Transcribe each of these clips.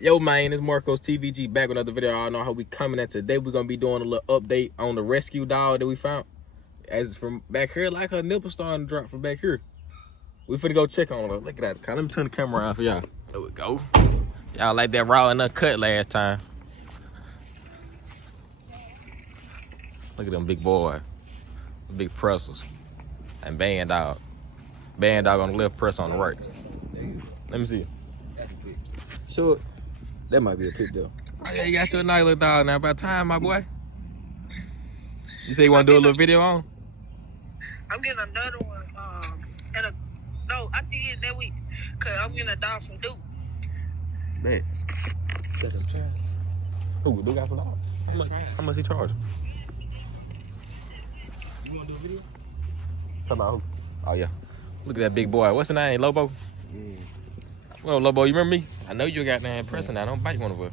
Yo, man, it's MarcosTVG back with another video. I don't know how we coming at today. We're gonna be doing a little update on the rescue dog that we found. As from back here, like her nipple starting to drop from back here. We finna go check on her. Look at that. Let me turn the camera around for y'all. There we go. Y'all like that raw and uncut last time. Look at them big boys. Big pressers. And Bandog. Bandog on the left, press on the right. Let me see. That's a pic. Sure. That might be a pic though. Oh, yeah, you got you a nice little dog now. About time, my boy. You say you want to do a little video on? I'm getting another one. No, I think it's that week. Cause I'm getting a dog from Duke. Bet. Who? Duke got some dog? How much he charge? You want to do a video? Talk about who? Oh, yeah. Look at that big boy. What's his name? Lobo? Yeah. Well, Lobo, you remember me? I know you got that pressing now. Don't bite one of us.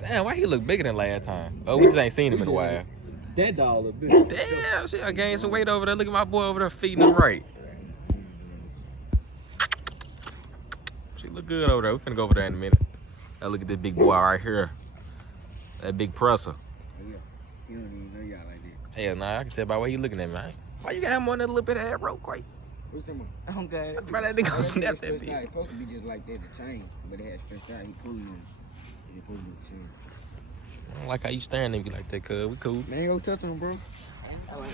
Damn, why he look bigger than last time? Oh, we just ain't seen him in a while. That dog look big. Damn, shit, I gained some weight over there. Look at my boy over there feeding him right. She look good over there. We finna go over there in a minute. Now look at this big boy right here. That big presser. Oh, yeah. You don't even know y'all like that. Hell nah, I can tell by the way he looking at me, man. Why you got him on that little bit of that rope, quite? What's that one? I don't got it. Bro, that nigga gonna snap that bitch. bitch. It's supposed to be just like that, the chain, but it had stretched out. He pulled you. He pulled you the chain. I don't like how you staring at me like that, cuz. We cool. Man, go touch him, bro. I don't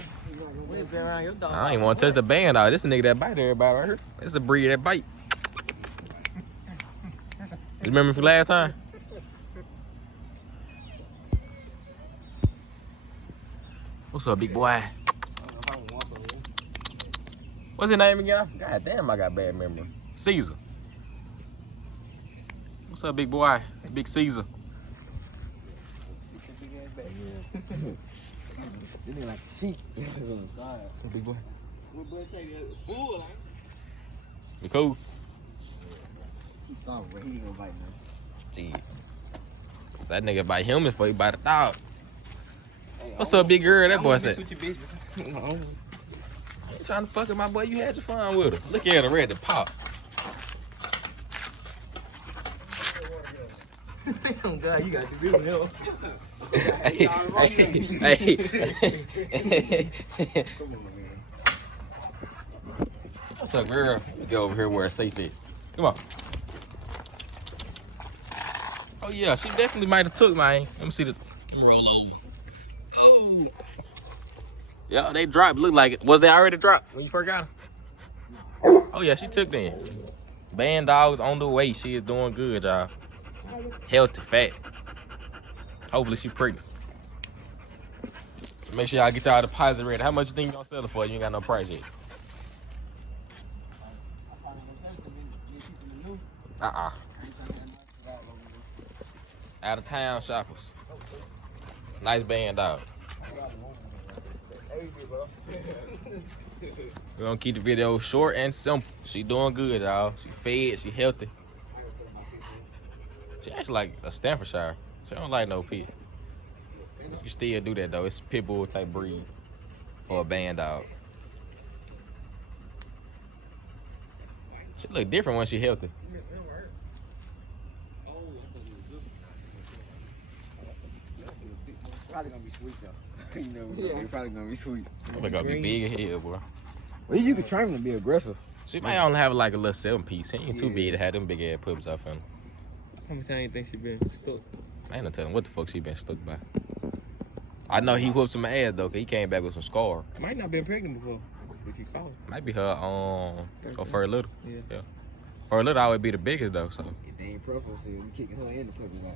even want to touch the band out. This a nigga that bite everybody right here. This a breed that bite. You remember from last time? What's up, big boy? What's his name again? God damn, I got bad memory. Caesar. What's up, big boy? Big Caesar. This nigga like a sheep. What's up, big boy? What boy say that? Bull, like. You cool? He soft, but he ain't gonna bite now. Gee. That nigga bite him before he bite a dog. What's up, big girl? That boy said. You trying to fuck with my boy? You had your fun with her. Look at her ready to pop. Oh God, you got to do it. Hey. Come on, man. What's up, girl? Go over here where it's safe is. Come on. Oh yeah, she definitely might have took mine. Let me see the roll over. Oh. Yeah, they dropped. Look like it. Was they already dropped when you first got them? Oh yeah, she took them. Band dogs on the way. She is doing good, y'all. Healthy, fat. Hopefully she pregnant. So make sure y'all get y'all deposit ready. How much you think you gonna sell it for? You ain't got no price yet. Out of town shoppers. Nice band dog. We're gonna keep the video short and simple. She doing good, y'all. She fed, she healthy. She actually like a Staffordshire. She don't like no pit. You still do that though. It's a pit bull type breed for a band dog. She look different when she healthy. Probably gonna be sweet though. You know, it's probably gonna be sweet. They're gonna be big as hell, boy. Well, you could train them to be aggressive. She might only have like a little 7-piece. She ain't too big to have them big ass puppies off him. How much time you think she been stuck? I ain't no telling what the fuck she been stuck by. I know he whooped some ass though, cause he came back with some scar. Might not been pregnant before. If you follow. Might be her go for her little. Yeah. Her little always be the biggest though, so. If they ain't profile, so we kicking her and the puppies off.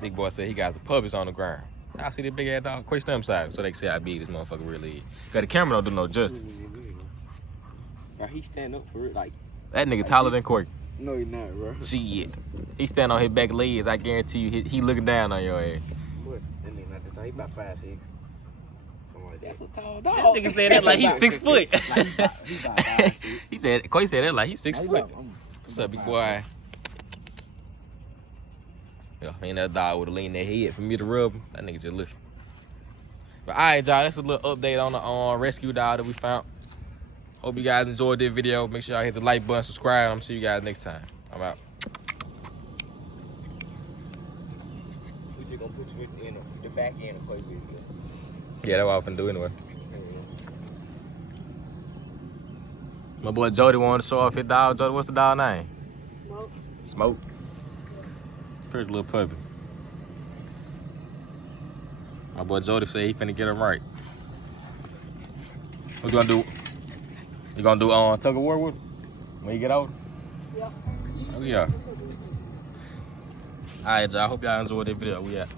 Big boy said he got the puppies on the ground. I see the big ass dog. Quick stem side, so they can see how big this motherfucker really is. Cause the camera don't do no justice. Bro, he stand up for it like. That nigga taller than Corky. No, he not, bro. Shit. He stand on his back legs. I guarantee you, he looking down on your ass. What? That nigga not the tall. He about 5'6". Something like that. That's a tall dog. That nigga said that like he's 6 foot. He about 5'6". He said, Corky said that like he's 6 foot. What's up, big boy? Yeah, ain't that dog would have leaned that head for me to rub him. That nigga just looking. But all right, y'all, that's a little update on the rescue dog that we found. Hope you guys enjoyed this video. Make sure y'all hit the like button, subscribe. I'm gonna see you guys next time. I'm out. We just gonna put you in the back end and play with you. Yeah, that's what I'm finna do anyway. My boy Jody wanted to show off his dog. Jody, what's the dog name? Smoke. Smoke. Pretty little puppy. My boy Jody said he finna get him right. What you gonna do? You gonna do tug of war with him when you get older? Yeah. Oh yeah. Alright, y'all. Hope y'all enjoyed this video. We out.